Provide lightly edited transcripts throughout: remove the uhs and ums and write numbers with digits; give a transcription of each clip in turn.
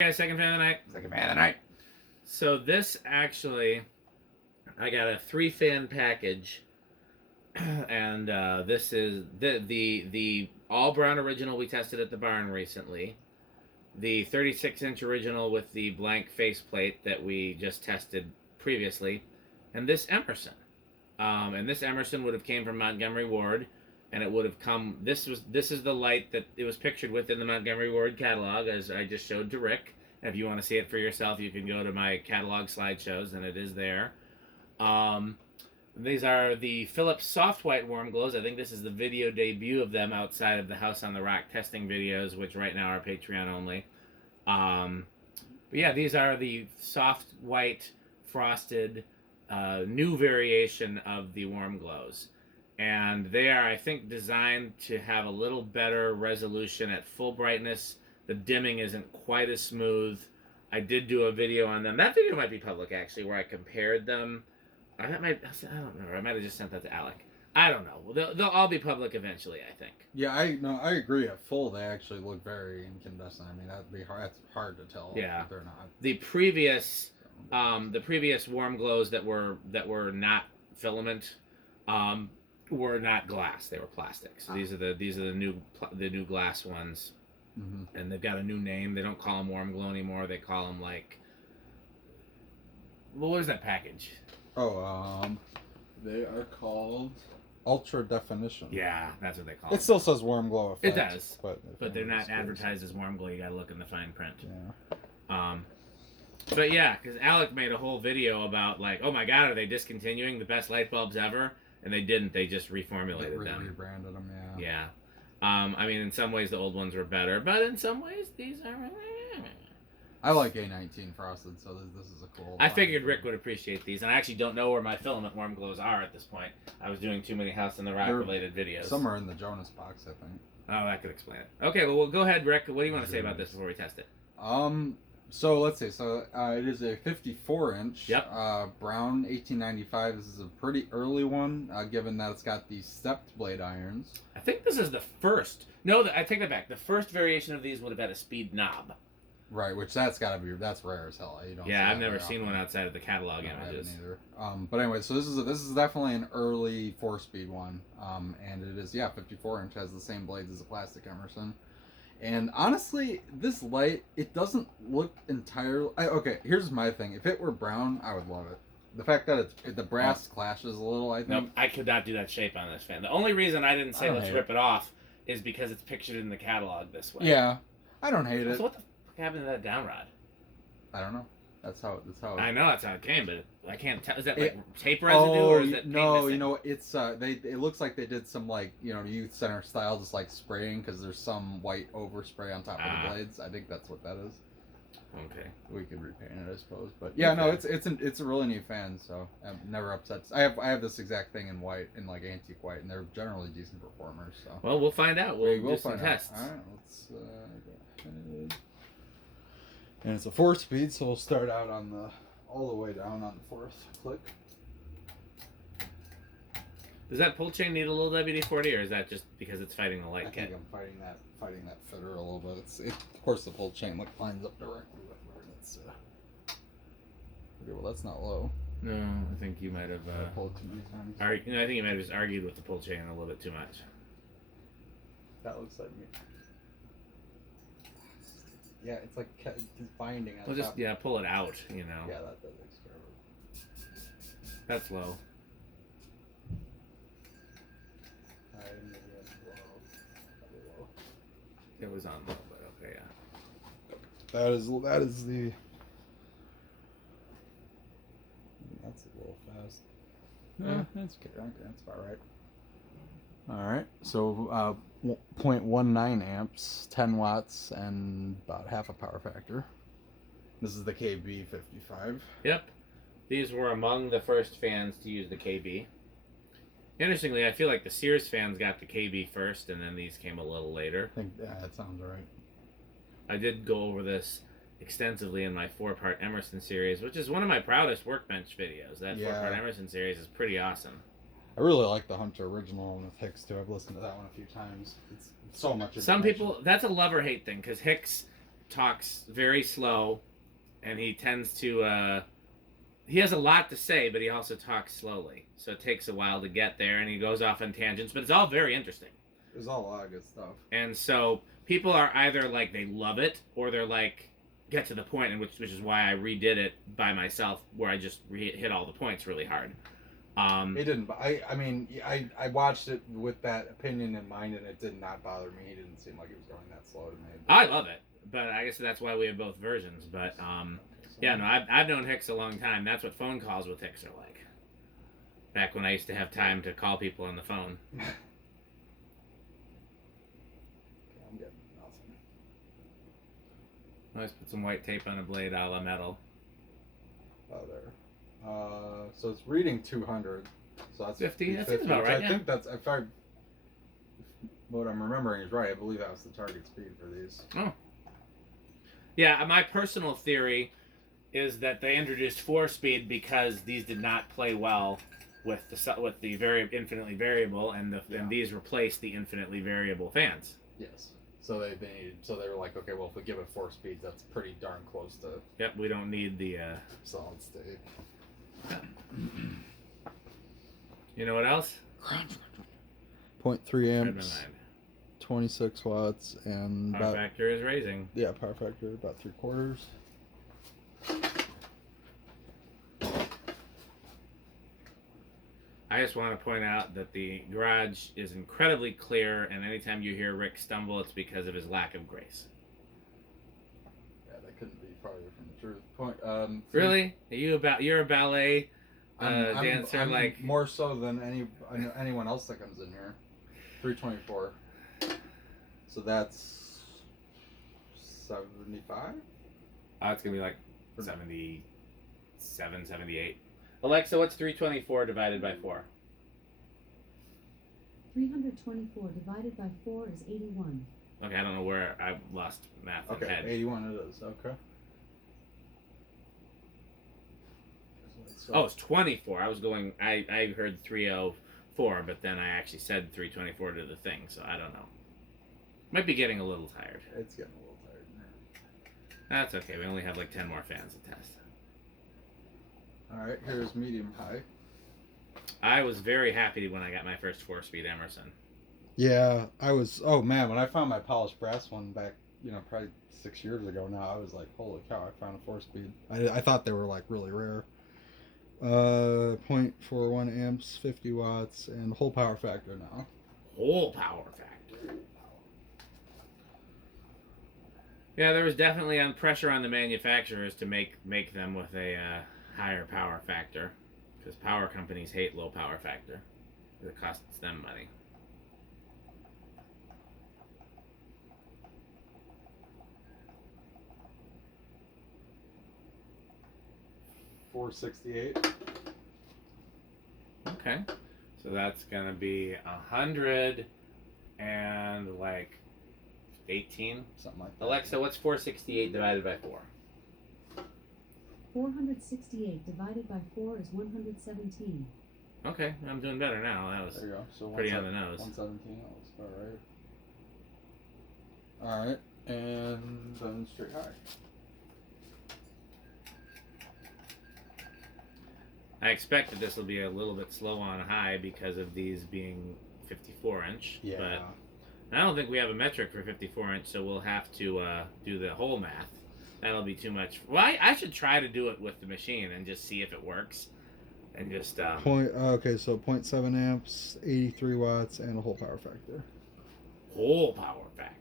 Yeah, second fan of the night. Second fan of the night. So this actually, I got a 3-fan package, and this is the all brown original we tested at the barn recently, the 36-inch original with the blank faceplate that we just tested previously, and this Emerson. And this Emerson would have came from Montgomery Ward, and it would have come. This is the light that it was pictured with in the Montgomery Ward catalog, as I just showed to Rick. If you want to see it for yourself, you can go to my catalog slideshows, and it is there. These are the Philips soft white warm glows. I think this is the video debut of them outside of the House on the Rock testing videos, which right now are Patreon only. But yeah, these are the soft white frosted new variation of the warm glows. And they are, I think, designed to have a little better resolution at full brightness. The dimming isn't quite as smooth. I did do a video on them. That video might be public, actually, where I compared them. I don't know. I might have just sent that to Alec. I don't know. They'll all be public eventually, I think. Yeah, I agree. At full, they actually look very incandescent. I mean, that'd be hard. That's hard to tell. Yeah, if they're not. The previous warm glows that were not filament, were not glass. They were plastic. So these are the new glass ones. Mm-hmm. And they've got a new name. They don't call them warm glow anymore. They call them like, what was that package? Oh, they are called ultra definition. Yeah, that's what they call it. It still says warm glow effect. It does, but they're not advertised as warm glow. You got to look in the fine print. Yeah. But yeah, because Alec made a whole video about like, oh my god, are they discontinuing the best light bulbs ever? And they didn't. They just reformulated them. Rebranded them. Yeah. Yeah. I mean, in some ways the old ones were better, but in some ways these are. I like A19 frosted, so this is a cool. I figured Rick would appreciate these, and I actually don't know where my filament warm glows are at this point. I was doing too many House on the Rock related videos. Somewhere in the Jonas box, I think. Oh, that could explain it. Okay, well, go ahead, Rick. What do you want to say about this before we test it? So let's see. So it is a 54-inch. Yep. Brown 1895. This is a pretty early one, given that it's got the stepped blade irons. I think this is the first. No, I take that back. The first variation of these would have had a speed knob. Right, which that's rare as hell. You don't. Yeah, I've never seen one outside of the catalog images. I haven't either. But anyway, so this is definitely an early 4-speed one. And it is 54-inch, has the same blades as a plastic Emerson. And honestly, this light, it doesn't look entirely... Okay, here's my thing. If it were brown, I would love it. The fact that the brass clashes a little, I think... No, I could not do that shape on this fan. The only reason I didn't say let's rip it off is because it's pictured in the catalog this way. Yeah, I don't hate it. So what the fuck happened to that down rod? I don't know. That's how I know that's how it came, but I can't tell. Is that like tape residue or is it paint no? missing? You know, it's it looks like they did some like youth center style, just like spraying because there's some white overspray on top of the blades. I think that's what that is. Okay, we could repaint it, I suppose. But yeah, no, it's a really neat fan. So I'm never upset. I have this exact thing in white, in like antique white, and they're generally decent performers. So well, we'll find out. We'll do some tests. All right, let's go ahead. And it's a 4-speed, so we'll start out on all the way down on the 4th click. Does that pull chain need a little WD-40, or is that just because it's fighting the light kit? I think I'm fighting that fitter a little bit. Of course, the pull chain lines up directly with where it's. Okay, well, that's not low. No, I think you might have. Pulled too many times. I think you might have just argued with the pull chain a little bit too much. That looks like me. Yeah, it's like just binding. Well, just pull it out. You know. Yeah, that does experiment. That's low. Maybe low. It was on low, but okay, yeah. That is the. That's a little fast. Yeah, that's good. Okay, that's about right. All right, so 0.19 amps, 10 watts, and about half a power factor. This is the KB55. Yep. These were among the first fans to use the KB. Interestingly, I feel like the Sears fans got the KB first, and then these came a little later. I think that sounds right. I did go over this extensively in my 4-part Emerson series, which is one of my proudest workbench videos. That 4-part Emerson series is pretty awesome. I really like the Hunter original one with Hicks too. I've listened to that one a few times. It's so much. Some people, that's a love or hate thing, because Hicks talks very slow, and he tends to. He has a lot to say, but he also talks slowly, so it takes a while to get there, and he goes off on tangents. But it's all very interesting. There's all a lot of good stuff. And so people are either like they love it, or they're like get to the point, and which is why I redid it by myself, where I just hit all the points really hard. It didn't. I mean, I watched it with that opinion in mind, and it did not bother me. He didn't seem like he was going that slow to me. I love it, but I guess that's why we have both versions. But yeah, no, I've known Hicks a long time. That's what phone calls with Hicks are like. Back when I used to have time to call people on the phone. I'm getting nothing. Let's put some white tape on a blade a la metal. Oh, there. So it's reading 200. So that's 50. That seems about right. I think that's if what I'm remembering is right. I believe that was the target speed for these. Oh. Yeah, my personal theory is that they introduced 4-speed because these did not play well with the very infinitely variable, and these replaced the infinitely variable fans. Yes. So they were like, okay, well, if we give it 4 speeds, that's pretty darn close to. Yep, we don't need the solid state. You know what else? 0.3 amps, 26 watts, and power factor is raising. Yeah, power factor about 3/4. I just want to point out that the garage is incredibly clear, and anytime you hear Rick stumble, it's because of his lack of grace. Yeah, that couldn't be farther from the truth. Really? You're a ballet dancer? I'm like more so than anyone else that comes in here. 324. So that's 75. It's gonna be like 77, 78. Alexa, what's 324 divided by 4? 324 divided by 4 is 81. Okay, I don't know where I lost math in head. 81 it is. Okay. Oh, it's 24. I heard 304, but then I actually said 324 to the thing, so I don't know. Might be getting a little tired. It's getting a little tired. That's okay. We only have like 10 more fans to test. Alright, here's medium high. I was very happy when I got my first 4-speed Emerson. Yeah, I was. Oh man, when I found my polished brass one back, probably 6 years ago now, I was like, holy cow, I found a 4-speed. I thought they were like really rare. 0.41 amps, 50 watts, and whole power factor now. Whole power factor. Yeah, there was definitely pressure on the manufacturers to make them with a higher power factor, because power companies hate low power factor. It costs them money. $468. Okay, so that's gonna be 100 and like 18, something like that. Alexa, what's 468 divided by 4? 468 divided by 4 is 117. Okay, I'm doing better now. That was there you go. So pretty on the nose. 117. That looks about right. All right, and then straight high. I expect that this will be a little bit slow on high because of these being 54-inch. Yeah. But I don't think we have a metric for 54-inch, so we'll have to do the whole math. That'll be too much. Well, I should try to do it with the machine and just see if it works. And just... Okay, so 0.7 amps, 83 watts, and a whole power factor. Whole power factor.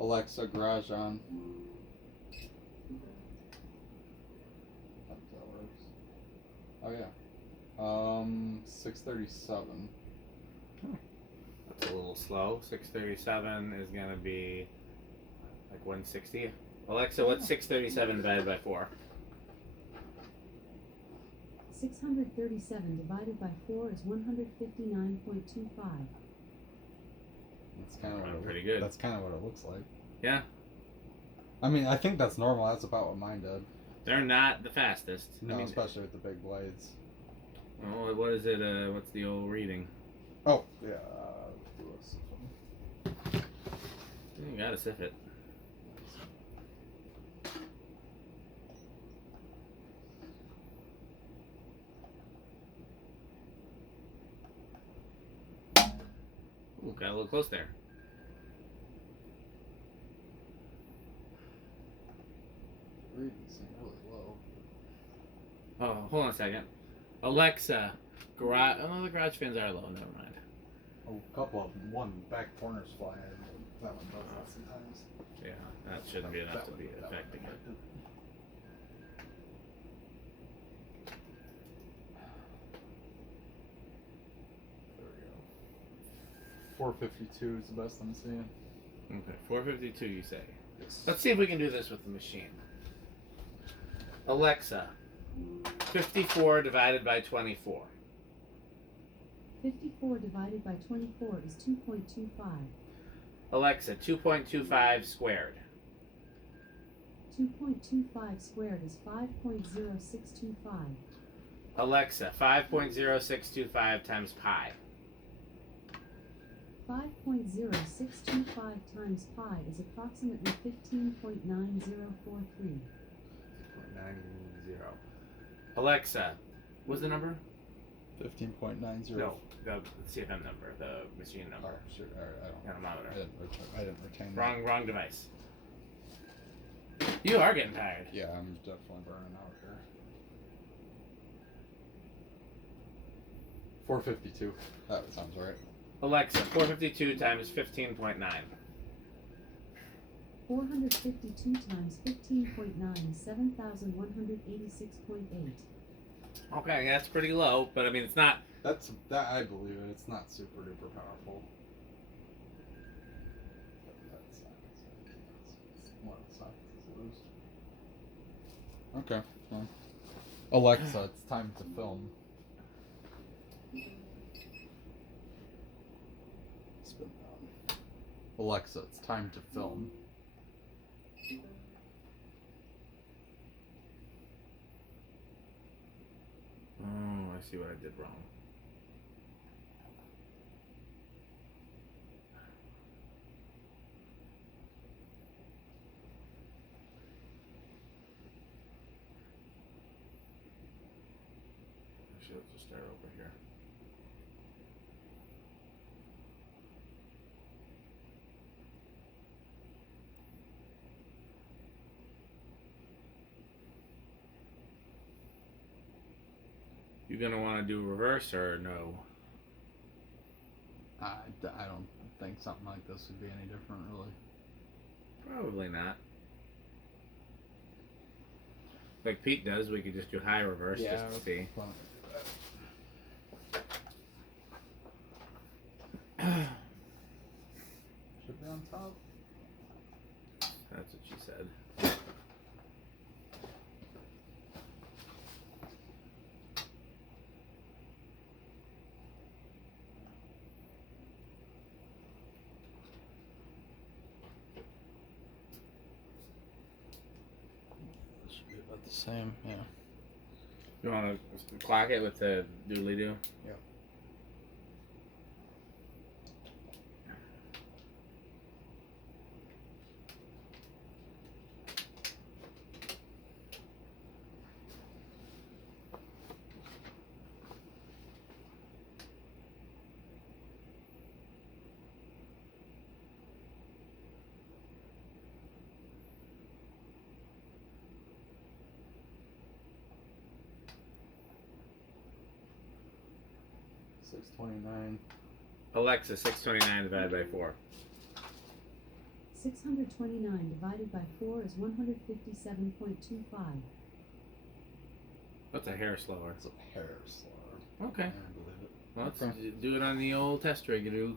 Alexa, garage on. That works. Oh yeah. 637. That's a little slow. 637 is gonna be like 160. Alexa, what's 637 divided by 4? 637 divided by 4 is 159.25. That's kind of what pretty good. That's kind of what it looks like. Yeah. I mean, I think that's normal. That's about what mine did. They're not the fastest. No, I mean, especially with the big blades. oh, what is it? What's the old reading? Oh, yeah. You gotta sift it. Ooh, got a little close there. Reading seemed really low. Oh, hold on a second. Alexa, garage. Oh, no, the garage fans are low. Never mind. Oh, a couple of them. One back corner's fly. That one does that sometimes. Yeah, that shouldn't be enough to be affecting it. There we go. 452 is the best I'm seeing. Okay, 452 you say. Yes. Let's see if we can do this with the machine. Alexa, 54 divided by 24. 54 divided by 24 is 2.25. Alexa, 2.25 squared. 2.25 squared is 5.0625. Alexa, 5.0625 times pi. 5.0625 times pi is approximately 15.9043. 90. Alexa, what's the number? 15.90. No, the CFM number, the machine number. Oh, sure. All right, Anemometer. I didn't retain that. Wrong device. You are getting tired. Yeah, I'm definitely burning out here. 452. That sounds right. Alexa, 452 times 15.9. 452 times 15.9 is 7,186.8. Okay, that's pretty low, but I mean, it's not. That I believe it. It's not super duper powerful. That's one of the sockets is loose. Okay. Well. Alexa, it's time to film. Spin down. Alexa, it's time to film. Oh, I see what I did wrong. Actually, let's just start over here. You gonna want to do reverse or no? I don't think something like this would be any different, really. Probably not. Like Pete does, we could just do high reverse just to see. Well, should be on top. That's what she said. Should be about the same, yeah. You want to clock it with the doodly doo? Yeah. $6.29. Alexa, 629 divided by 4. 629 divided by 4 is 157.25. What's a hair slower? It's a hair slower. Okay. I believe it. Well, let's Okay. do it on the old test rig. Yeah.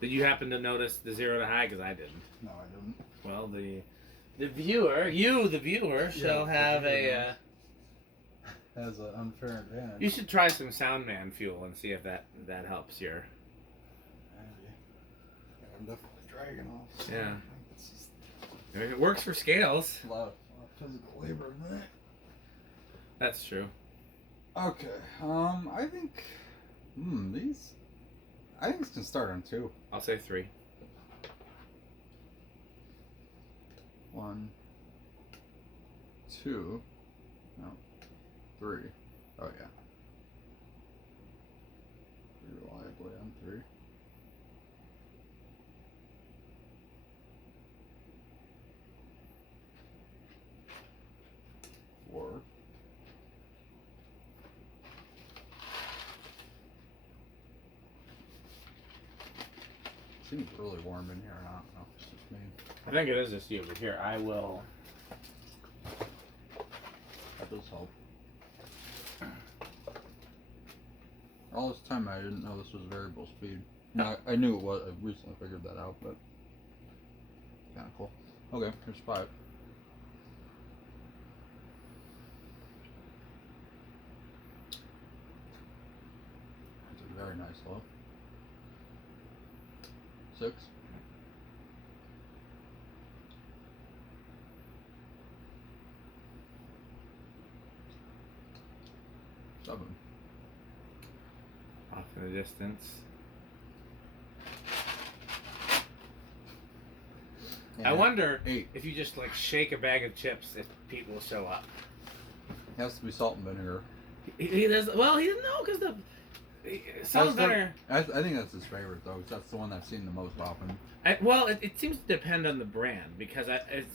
Did you happen to notice the 0 to high? Because I didn't. No, I didn't. Well, the viewer, shall have a. Has an unfair advantage. You should try some Soundman fuel and see if that helps your. Maybe. Yeah, I'm definitely dragging off. So Yeah. It's just If it works for scales. a lot of physical labor in that. That's true. Okay. I think. These. I think it's gonna start on 2. I'll say 3. 1, 2, no, 3. Oh yeah. Pretty reliably on 3. 4. Seems really warm in here. I don't know. It's just me. I think it is just you, but here, I will. That does help. All this time I didn't know this was variable speed. No, I knew it was. I recently figured that out, but kind of cool. Okay, here's 5. That's a very nice low. 6. 7. Off in the distance. I And wonder 8. if you just like shake a bag of chips, if Pete will show up. It has to be salt and vinegar. He does. Well, he doesn't know because the salt and vinegar. I think that's his favorite though. 'Cause that's the one I've seen the most often. Well, it seems to depend on the brand because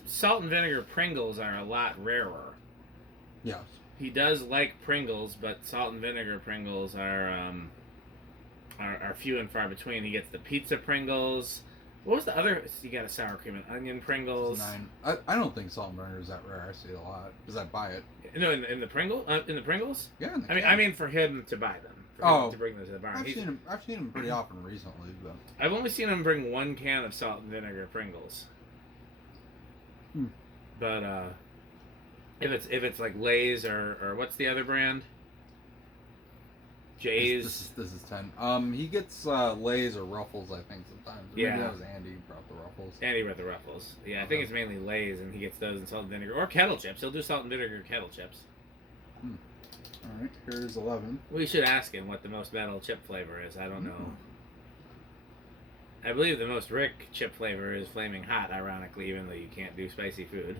salt and vinegar Pringles are a lot rarer. Yes. He does like Pringles, but salt and vinegar Pringles are few and far between. He gets the pizza Pringles. What was the other? You got a sour cream and onion Pringles. 9. I don't think salt and vinegar is that rare. I see it a lot because I buy it. No, in the Pringles. Yeah. In the I mean for him to buy them. For him to bring them to the barn. I've seen him pretty often recently, but I've only seen him bring 1 can of salt and vinegar Pringles. But if it's like Lay's or what's the other brand? Jay's. This is 10. He gets Lay's or Ruffles, I think sometimes. Maybe Yeah. that was Andy who brought the Ruffles. Andy brought the Ruffles. Yeah, I think it's mainly Lay's, and he gets those in salt and vinegar or kettle chips. He'll do salt and vinegar kettle chips. All right, here's 11. We should ask him what the most metal chip flavor is. I don't know. I believe the most Rick chip flavor is Flaming Hot. Ironically, even though you can't do spicy food.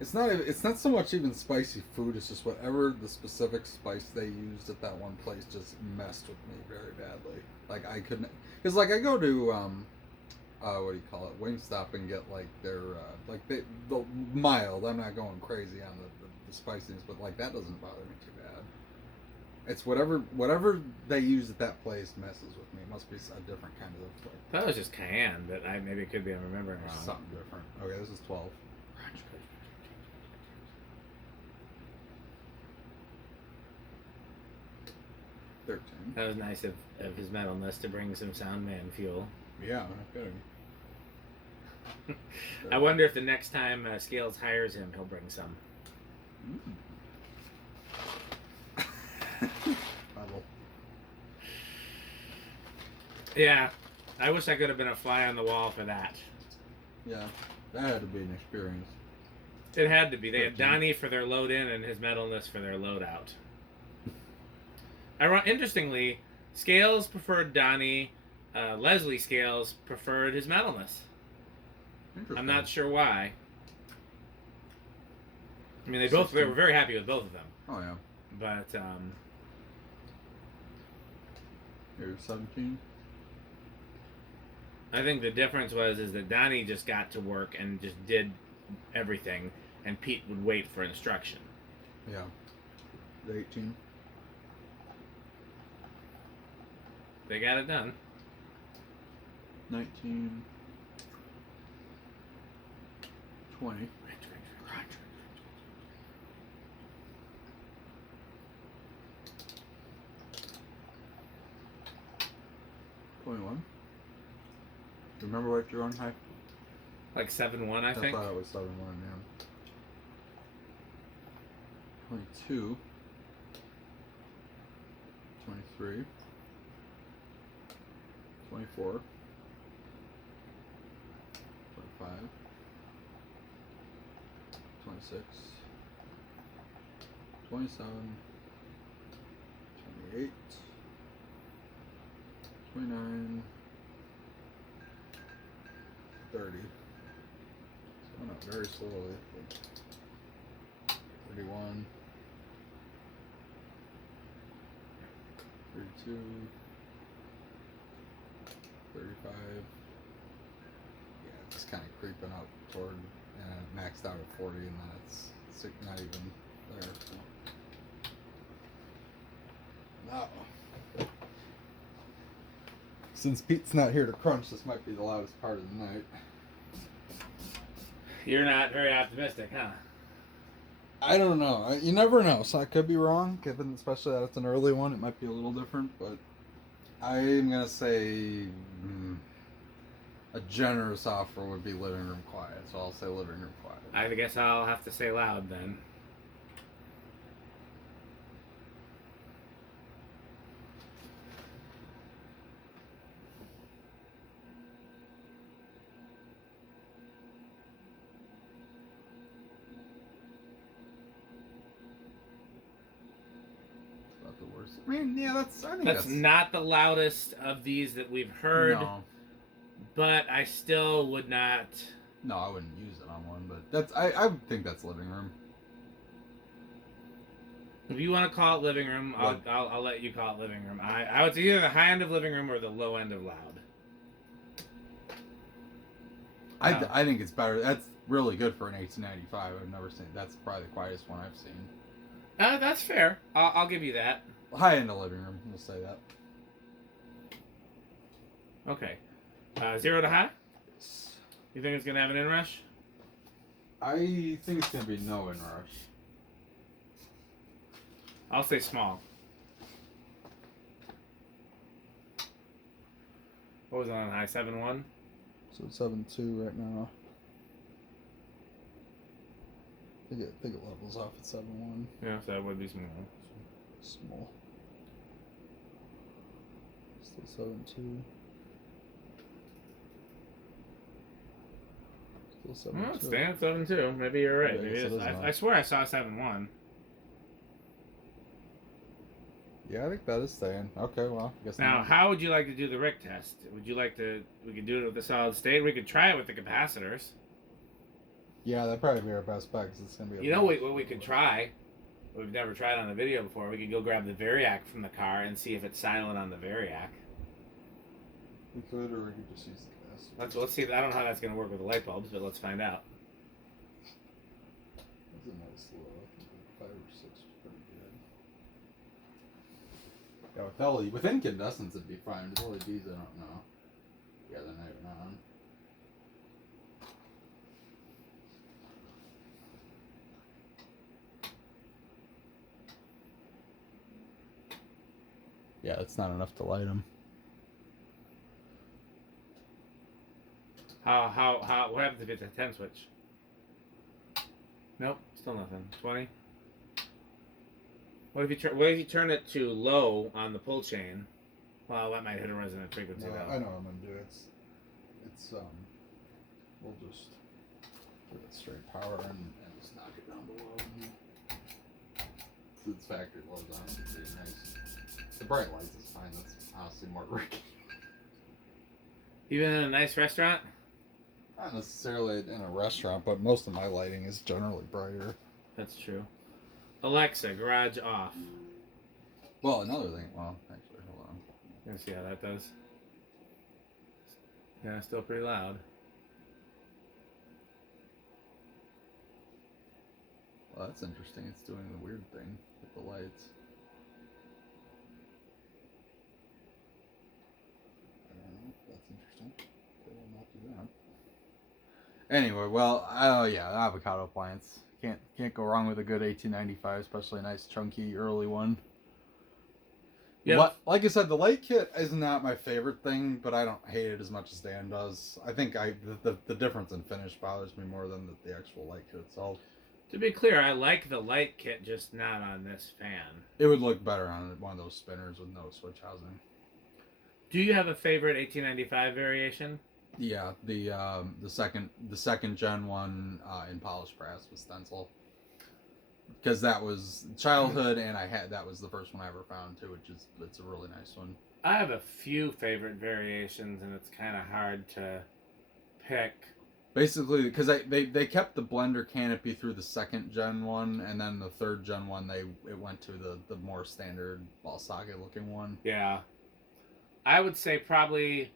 It's not so much even spicy food. It's just whatever the specific spice they used at that one place just messed with me very badly. Like I couldn't, because like I go to what do you call it, Wingstop and get like their the mild. I'm not going crazy on the spiciness, but like that doesn't bother me too bad. It's whatever they use at that place messes with me. It must be a different kind of flavor. That was just cayenne, but maybe it could be I'm remembering wrong. Something different. Okay, this is 12. 13. That was nice of his metalness to bring some Soundman fuel. Yeah, no kidding. I wonder if the next time Scales hires him, he'll bring some. Bubble. Yeah, I wish I could have been a fly on the wall for that. Yeah, that had to be an experience. It had to be. They had Donnie for their load in and his metalness for their load out. Interestingly, Scales preferred Donnie. Leslie Scales preferred his metalness. I'm not sure why. I mean, they were very happy with both of them. Oh yeah. But Here's 17. I think the difference is that Donnie just got to work and just did everything, and Pete would wait for instruction. Yeah. 18. They got it done. 19. 20. 21. Remember what you're on high? Like 7-1, I think. I thought it was 7-1, yeah. 22. 23. 24. 25. 26. 27. 28. 29. 30. It's going up very slowly. 31. 32. 35. Yeah, it's kind of creeping up toward maxed out at 40, and then it's not even there. So. No. Since Pete's not here to crunch, this might be the loudest part of the night. You're not very optimistic, huh? I don't know. You never know. So I could be wrong, given especially that it's an early one. It might be a little different, but I'm gonna say a generous offer would be living room quiet. So I'll say living room quiet. I guess I'll have to say loud then. About the worst. I mean, yeah, I think That's not the loudest of these that we've heard. No. But I still would not. No, I wouldn't use it on one, but that's I would think that's living room. If you want to call it living room, I'll let you call it living room. I would say either the high end of living room or the low end of loud. I think it's better. That's really good for an 1895. I've never seen. That's probably the quietest one I've seen. That's fair. I'll give you that. High end of living room. We'll say that. Okay. 0 to high? Yes. You think it's going to have an inrush? I think it's going to be no inrush. I'll say small. What was it on high? 7-1? So it's 7.2 right now. I think it levels off at 7.1. Yeah, so that would be small. Small. Still 7.2. Still 7.2. Well, it's staying at 7-2. Maybe you're right. Yeah, Maybe it is. I swear I saw 7-1. Yeah, I think that is staying. Okay, well, I guess Now, not. how would you like to do the Rick test? Would you like to... We could do it with the solid state. We could try it with the capacitors. Yeah, that'd probably be our best bet because it's going to be... You know what we could try? We've never tried on the video before. We could go grab the variac from the car and see if it's silent on the variac. We could, or we could just use the gas. Let's see. I don't know how that's going to work with the light bulbs, but let's find out. That's a nice little... I think 5 or 6 is pretty good. Yeah, with LED, with incandescents it'd be fine. With LEDs, I don't know. Yeah, they're not even on. Yeah, it's not enough to light them. What happens if it's a 10 switch? Nope, still nothing. 20. What if you turn it to low on the pull chain? Well, that might hit a resonant frequency No, though. I know what I'm gonna do. We'll just give it straight power and just knock it down below. So it's factory lows on it. It's pretty nice. The bright lights is fine. That's honestly more Ricky. Even in a nice restaurant? Not necessarily in a restaurant, but most of my lighting is generally brighter. That's true. Alexa, garage off. Well, another thing. Well, actually, hold on. Let's see how that does. Yeah, still pretty loud. Well, that's interesting. It's doing the weird thing with the lights. I don't know. That's interesting. Okay, we'll not do that. Anyway, well, oh yeah, avocado appliance. Can't go wrong with a good 1895, especially a nice chunky early one. Yep. Like I said, the light kit is not my favorite thing, but I don't hate it as much as Dan does. I think the difference in finish bothers me more than the actual light kit itself. To be clear, I like the light kit, just not on this fan. It would look better on one of those spinners with no switch housing. Do you have a favorite 1895 variation? Yeah, the second gen one in polished brass with stencil. Because that was childhood, and that was the first one I ever found too, it's a really nice one. I have a few favorite variations, and it's kind of hard to pick. Basically, because they kept the blender canopy through the second gen one, and then the third gen one it went to the more standard ball socket looking one. Yeah, I would say probably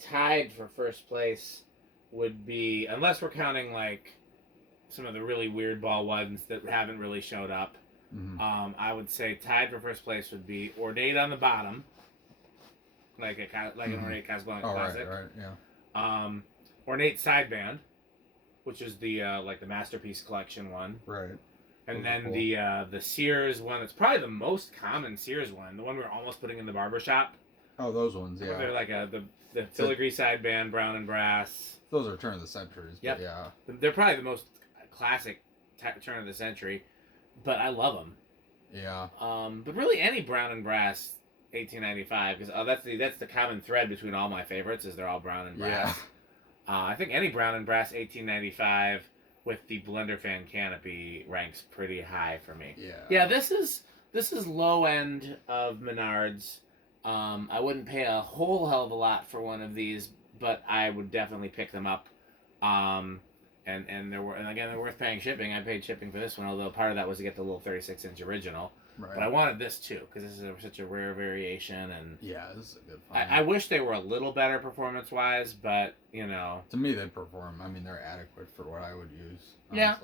tied for first place would be, unless we're counting like some of the really weird ball ones that haven't really showed up. Mm-hmm. I would say tied for first place would be Ornate on the bottom, like an Ornate Casablanca Classic. Right, yeah. Ornate Sideband, which is the like the Masterpiece Collection one. Right. And Those then cool. the Sears one, that's probably the most common Sears one, the one we're almost putting in the barbershop. Oh, those ones, yeah. They're like the filigree sideband, brown and brass. Those are turn of the centuries. Yep. But yeah. They're probably the most classic turn of the century, but I love them. Yeah. But really any brown and brass 1895, because that's the common thread between all my favorites is they're all brown and brass. Yeah. I think any brown and brass 1895 with the blender fan canopy ranks pretty high for me. Yeah. Yeah, this is low end of Menards. I wouldn't pay a whole hell of a lot for one of these, but I would definitely pick them up. And they're worth paying shipping. I paid shipping for this one, although part of that was to get the little 36-inch original. Right. But I wanted this too because this is such a rare variation, and yeah, this is a good find. I wish they were a little better performance-wise, but you know. To me, they perform. I mean, they're adequate for what I would use. Yeah.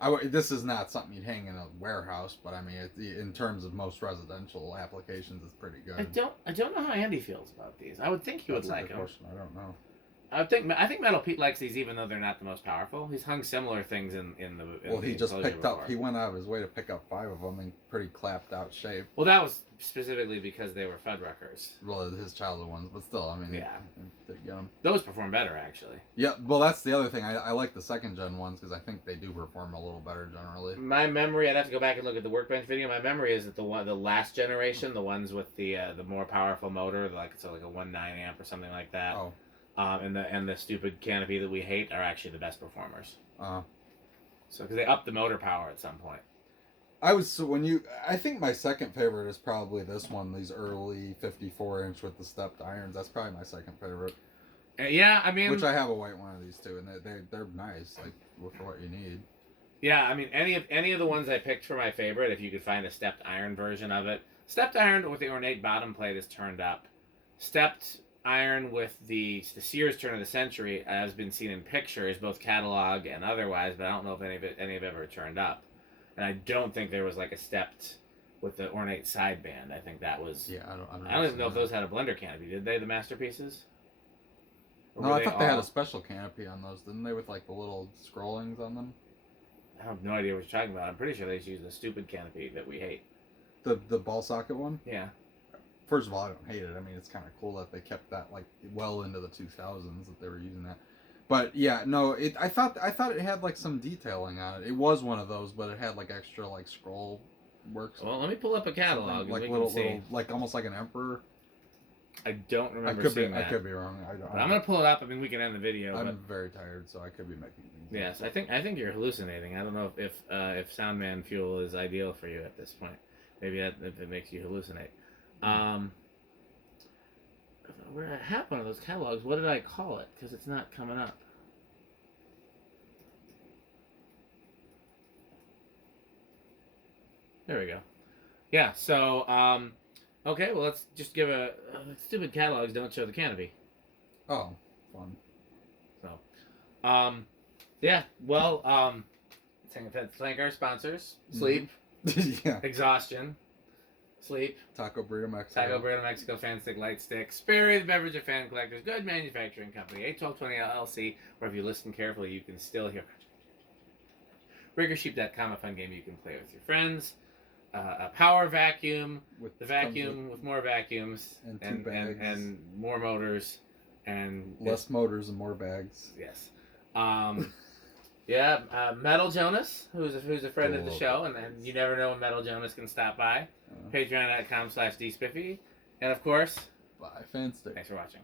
Honestly. This is not something you'd hang in a warehouse, but I mean, in terms of most residential applications, it's pretty good. I don't know how Andy feels about these. I would think he would like them. I don't know. I think Metal Pete likes these, even though they're not the most powerful. He's hung similar things in the. Well, he just picked before. up. He went out of his way to pick up 5 of them in pretty clapped out shape. Well, that was specifically because they were Fuddruckers. Well, his childhood ones, but still, I mean, yeah, they get them. Those perform better, actually. Yeah, well, that's the other thing. I like the second gen ones because I think they do perform a little better generally. My memory, I'd have to go back and look at the workbench video. My memory is that the last generation, the ones with the more powerful motor, like it's like a 1.9 amp or something like that. Oh. And the stupid canopy that we hate are actually the best performers. So because they up the motor power at some point. I think my second favorite is probably this one. These early 54-inch with the stepped irons. That's probably my second favorite. Yeah, I mean, which I have a white one of these too, and they're nice, like for what you need. Yeah, I mean, any of the ones I picked for my favorite, if you could find a stepped iron version of it, stepped iron with the ornate bottom plate is turned up. Stepped iron with the Sears turn of the century has been seen in pictures, both catalog and otherwise, but I don't know if any have ever turned up. And I don't think there was like a stepped with the ornate sideband. I think that was. Yeah, I don't even know if those had a blender canopy. Did they? The masterpieces? No, I thought they had a special canopy on those, didn't they? With like the little scrollings on them. I have no idea what you're talking about. I'm pretty sure they just used the stupid canopy that we hate. The ball socket one. Yeah. First of all, I don't hate it. I mean, it's kind of cool that they kept that like well into the 2000s that they were using that. But yeah, no, I thought it had like some detailing on it. It was one of those, but it had like extra like scroll works. Well, let me pull up a catalog. Like little, like almost like an emperor. I don't remember seeing that. I could be wrong. But I'm gonna pull it up. I mean, we can end the video. I'm very tired, so I could be making things. Yes, I think you're hallucinating. I don't know if Soundman fuel is ideal for you at this point. Maybe if it makes you hallucinate. Where I have one of those catalogs, what did I call it? Because it's not coming up. There we go. Yeah. So okay. Well, let's just give stupid catalogs don't show the canopy. Oh, fun. So, yeah. Well, thank our sponsors: sleep, yeah, exhaustion, Sleep. Taco Burrito Mexico. Taco Burrito Mexico Fan Stick Light Stick. Sperry, the beverage of fan collectors. Good manufacturing company. 81220 LLC. Where if you listen carefully, you can still hear. Riggersheep.com, a fun game you can play with your friends. A power vacuum. With The vacuum with more vacuums. And two bags. And more motors. And Less motors and more bags. yes. Metal Jonas, who's a friend of the show, and you never know when Metal Jonas can stop by. Patreon.com/dspiffy. And of course, Bye, Fanstick. thanks for watching.